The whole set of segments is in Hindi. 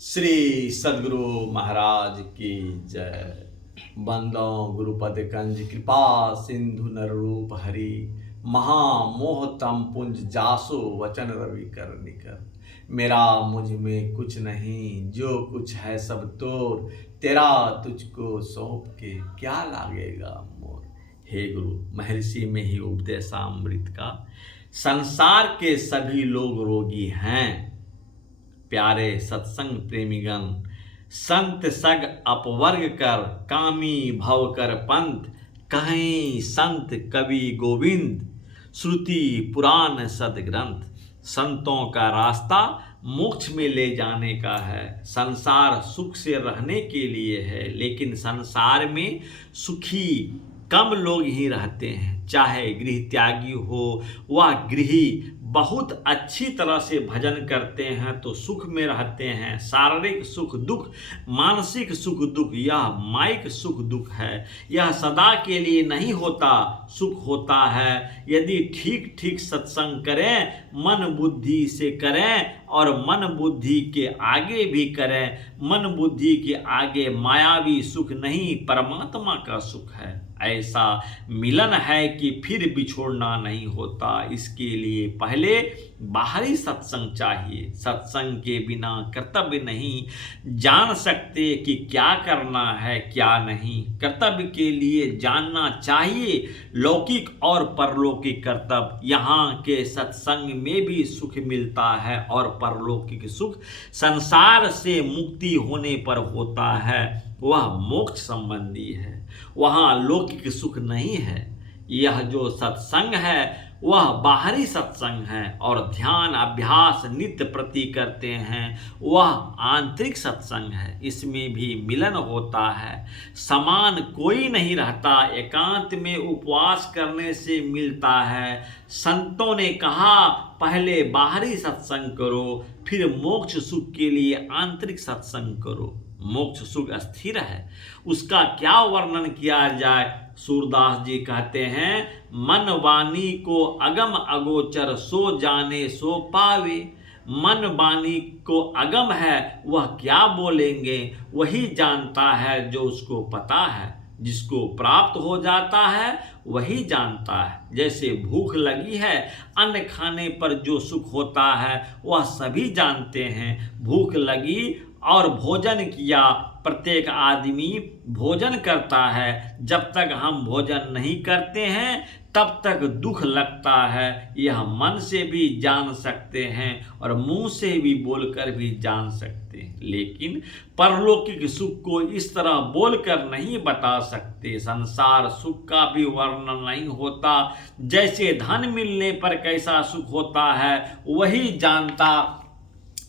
श्री सद्गुरु महाराज की जय। बंदो गुरुपद कंज कृपा सिंधु नर रूप हरि, महामोहतम पुंज जासो वचन रवि कर निकर। मेरा मुझ में कुछ नहीं, जो कुछ है सब तोर, तेरा तुझको सौंप के क्या लागेगा मोर। हे गुरु, महर्षि में ही उपदेशामृत का। संसार के सभी लोग रोगी हैं, प्यारे सत्संग प्रेमीगण। संत सग अपवर्ग कर, कामी भव कर पंथ, कहें संत कवि गोविंद, श्रुति पुराण सदग्रंथ। संतों का रास्ता मोक्ष में ले जाने का है। संसार सुख से रहने के लिए है, लेकिन संसार में सुखी कम लोग ही रहते हैं। चाहे गृह त्यागी हो वह गृही बहुत अच्छी तरह से भजन करते हैं तो सुख में रहते हैं। शारीरिक सुख दुख, मानसिक सुख दुख, यह माइक सुख दुख है। यह सदा के लिए नहीं होता। सुख होता है यदि ठीक ठीक सत्संग करें, मन बुद्धि से करें और मन बुद्धि के आगे भी करें। मन बुद्धि के आगे मायावी सुख नहीं, परमात्मा का सुख है। ऐसा मिलन है कि फिर बिछोड़ना नहीं होता। इसके लिए पहले बाहरी सत्संग चाहिए। सत्संग के बिना कर्तव्य नहीं जान सकते कि क्या करना है क्या नहीं। कर्तव्य के लिए जानना चाहिए लौकिक और परलौकिक कर्तव्य। यहाँ के सत्संग में भी सुख मिलता है और परलौकिक सुख संसार से मुक्ति होने पर होता है, वह मोक्ष संबंधी है। वहाँ लौकिक सुख नहीं है। यह जो सत्संग है वह बाहरी सत्संग है, और ध्यान अभ्यास नित्य प्रति करते हैं वह आंतरिक सत्संग है। इसमें भी मिलन होता है। समान कोई नहीं रहता। एकांत में उपवास करने से मिलता है। संतों ने कहा पहले बाहरी सत्संग करो, फिर मोक्ष सुख के लिए आंतरिक सत्संग करो। मोक्ष सुख स्थिर है, उसका क्या वर्णन किया जाए। सूरदास जी कहते हैं, मन वाणी को अगम अगोचर, सो जाने सो पावे। मन वाणी को अगम है, वह क्या बोलेंगे वही जानता है जो उसको पता है। जिसको प्राप्त हो जाता है वही जानता है। जैसे भूख लगी है, अन्न खाने पर जो सुख होता है वह सभी जानते हैं। भूख लगी और भोजन किया, प्रत्येक आदमी भोजन करता है। जब तक हम भोजन नहीं करते हैं तब तक दुख लगता है। यह मन से भी जान सकते हैं और मुंह से भी बोलकर भी जान सकते हैं, लेकिन परलौकिक सुख को इस तरह बोलकर नहीं बता सकते। संसार सुख का भी वर्णन नहीं होता। जैसे धन मिलने पर कैसा सुख होता है वही जानता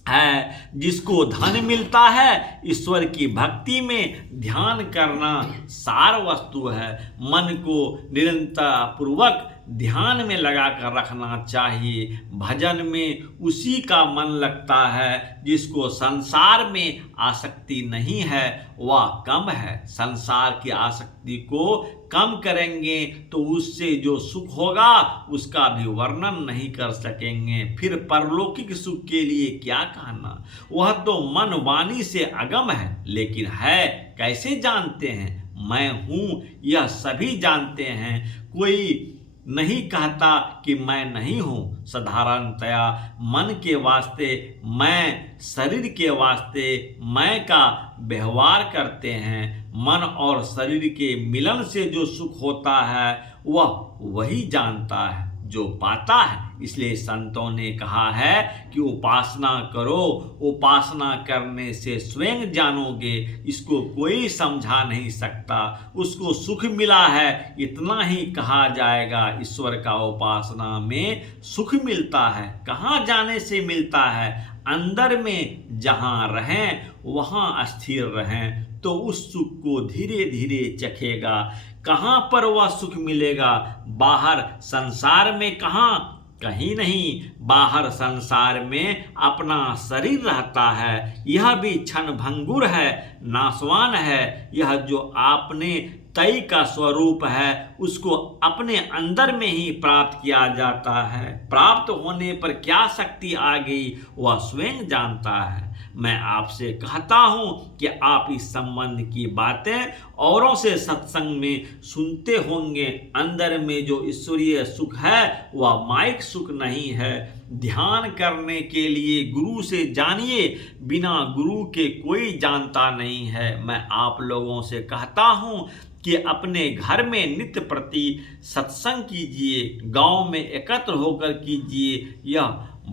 है जिसको धन मिलता है। ईश्वर की भक्ति में ध्यान करना सार वस्तु है। मन को निरंतर पूर्वक ध्यान में लगा कर रखना चाहिए। भजन में उसी का मन लगता है जिसको संसार में आसक्ति नहीं है, वह कम है। संसार की आसक्ति को कम करेंगे तो उससे जो सुख होगा उसका भी वर्णन नहीं कर सकेंगे। फिर परलौकिक सुख के लिए क्या कहना। वह तो मन वाणी से अगम है, लेकिन है कैसे जानते हैं। मैं हूँ यह सभी जानते हैं। कोई नहीं कहता कि मैं नहीं हूँ। साधारणतया मन के वास्ते मैं, शरीर के वास्ते मैं का व्यवहार करते हैं। मन और शरीर के मिलन से जो सुख होता है वह वही जानता है जो पाता है। इसलिए संतों ने कहा है कि उपासना करो, उपासना करने से स्वयं जानोगे। इसको कोई समझा नहीं सकता। उसको सुख मिला है इतना ही कहा जाएगा। ईश्वर का उपासना में सुख मिलता है। कहाँ जाने से मिलता है। अंदर में जहाँ रहें वहाँ स्थिर रहें तो उस सुख को धीरे धीरे चखेगा। कहाँ पर वह सुख मिलेगा। बाहर संसार में कहाँ, कहीं नहीं। बाहर संसार में अपना शरीर रहता है, यह भी क्षण भंगुर है, नाशवान है। यह जो आपने तय का स्वरूप है उसको अपने अंदर में ही प्राप्त किया जाता है। प्राप्त होने पर क्या शक्ति आ गई वह स्वयं जानता है। मैं आपसे कहता हूं कि आप इस संबंध की बातें औरों से सत्संग में सुनते होंगे। अंदर में जो ईश्वरीय सुख है वह माइक सुख नहीं है। ध्यान करने के लिए गुरु से जानिए, बिना गुरु के कोई जानता नहीं है। मैं आप लोगों से कहता हूं कि अपने घर में नित्य प्रति सत्संग कीजिए, गांव में एकत्र होकर कीजिए। यह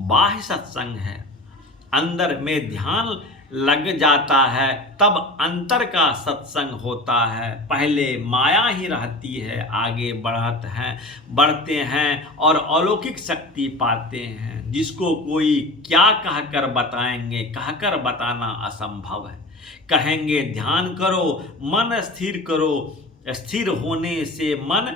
बाह्य सत्संग है। अंदर में ध्यान लग जाता है तब अंतर का सत्संग होता है। पहले माया ही रहती है, आगे बढ़ते हैं और अलौकिक शक्ति पाते हैं, जिसको कोई क्या कहकर बताएंगे, कहकर बताना असंभव है। कहेंगे ध्यान करो, मन स्थिर करो, स्थिर होने से मन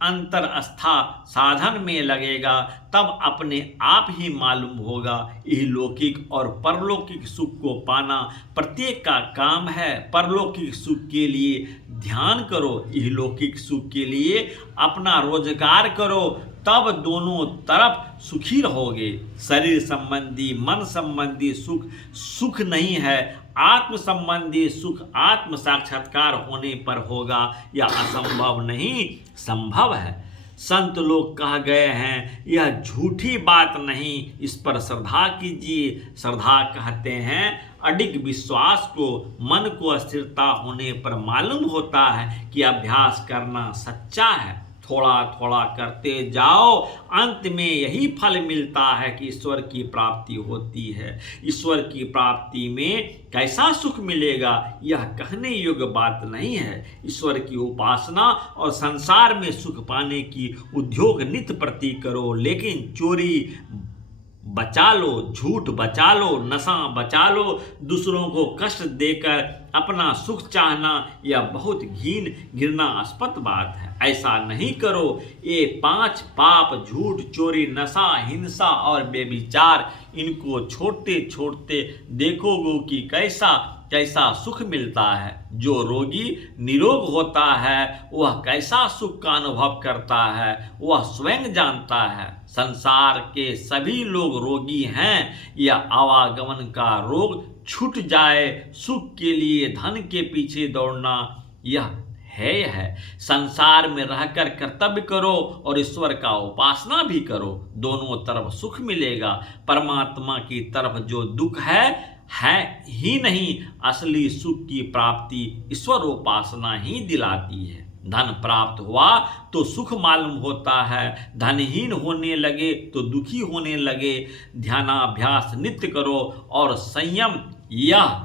अंतरस्था साधन में लगेगा, तब अपने आप ही मालूम होगा। इहलौकिक और परलौकिक सुख को पाना प्रत्येक का काम है। परलौकिक सुख के लिए ध्यान करो, इहलौकिक सुख के लिए अपना रोजगार करो, तब दोनों तरफ सुखी रहोगे। शरीर संबंधी मन संबंधी सुख नहीं है। आत्म संबंधी सुख आत्म साक्षात्कार होने पर होगा। यह असंभव नहीं, संभव है। संत लोग कह गए हैं, यह झूठी बात नहीं, इस पर श्रद्धा कीजिए। श्रद्धा कहते हैं अडिग विश्वास को। मन को स्थिरता होने पर मालूम होता है कि अभ्यास करना सच्चा है। थोड़ा थोड़ा करते जाओ, अंत में यही फल मिलता है कि ईश्वर की प्राप्ति होती है। ईश्वर की प्राप्ति में कैसा सुख मिलेगा, यह कहने योग्य बात नहीं है। ईश्वर की उपासना और संसार में सुख पाने की उद्योग नित्य प्रति करो, लेकिन चोरी बचा लो, झूठ बचा लो, नशा बचा लो। दूसरों को कष्ट देकर अपना सुख चाहना यह बहुत घृणास्पद बात है। ऐसा नहीं करो। ये 5 पाप, झूठ, चोरी, नशा, हिंसा और बेविचार, इनको छोड़ते छोड़ते देखोगे कि कैसा सुख मिलता है। जो रोगी निरोग होता है वह कैसा सुख का अनुभव करता है, वह स्वयं जानता है। संसार के सभी लोग रोगी हैं। यह आवागमन का रोग छूट जाए। सुख के लिए धन के पीछे दौड़ना यह है। संसार में रहकर कर्तव्य करो और ईश्वर का उपासना भी करो, दोनों तरफ सुख मिलेगा। परमात्मा की तरफ जो दुख है ही नहीं। असली सुख की प्राप्ति ईश्वर उपासना ही दिलाती है। धन प्राप्त हुआ तो सुख मालूम होता है, धनहीन होने लगे तो दुखी होने लगे। ध्यानाभ्यास नित्य करो और संयम, यह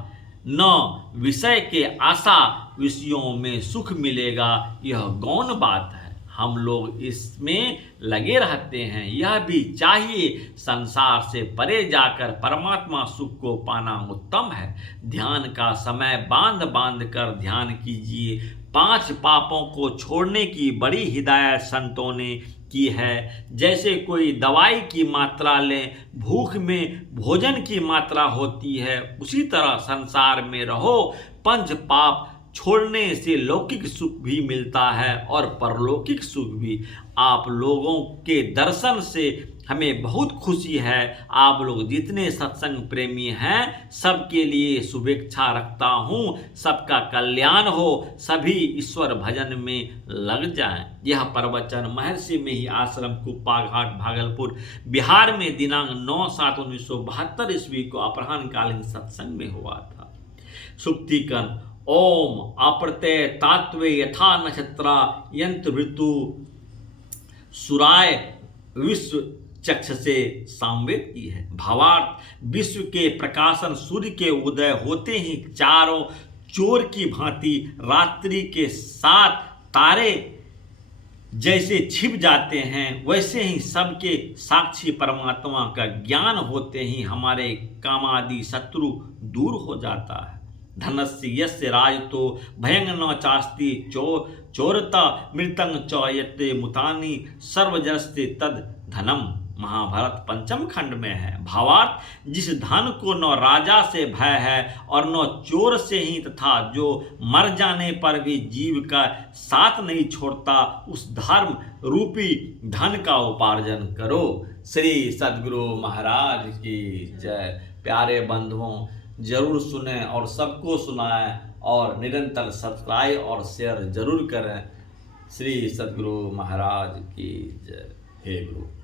न विषय के आशा, विषयों में सुख मिलेगा, यह गौण बात है। हम लोग इसमें लगे रहते हैं, यह भी चाहिए। संसार से परे जाकर परमात्मा सुख को पाना उत्तम है। ध्यान का समय बांध कर ध्यान कीजिए। 5 पापों को छोड़ने की बड़ी हिदायत संतों ने की है। जैसे कोई दवाई की मात्रा लें, भूख में भोजन की मात्रा होती है, उसी तरह संसार में रहो। 5 पाप छोड़ने से लौकिक सुख भी मिलता है और परलौकिक सुख भी। आप लोगों के दर्शन से हमें बहुत खुशी है। आप लोग जितने सत्संग प्रेमी हैं, सबके लिए शुभेच्छा रखता हूँ। सबका कल्याण हो, सभी ईश्वर भजन में लग जाएं। यह प्रवचन महर्षि में ही आश्रम कुप्पा घाट भागलपुर बिहार में दिनांक 9/7/1972 ईस्वी को अपराह्नकालीन सत्संग में हुआ था। सुक्तिकन ओम अप्रत्यय तात्वे यथा नक्षत्रा यंत्र ऋतु सुराय विश्व चक्ष से सामवेद की है। भावार्थ, विश्व के प्रकाशन सूर्य के उदय होते ही चारों चोर की भांति रात्रि के 7 तारे जैसे छिप जाते हैं, वैसे ही सबके साक्षी परमात्मा का ज्ञान होते ही हमारे कामादि शत्रु दूर हो जाता है। धनस्य यस्य राजतो भयं न चास्ति चोरता मृतं च यत्ते मुतानि सर्वजस्ते तद धनम। महाभारत 5म खंड में है। भावार्थ, जिस धन को न राजा से भय है और न चोर से ही, तथा जो मर जाने पर भी जीव का साथ नहीं छोड़ता, उस धर्म रूपी धन का उपार्जन करो। श्री सद्गुरु महाराज की जय। प्यारे बंधुओं जरूर सुने और सबको सुनाएं और निरंतर सब्सक्राइब और शेयर जरूर करें। श्री सद्गुरु महाराज की जय। हे गुरु।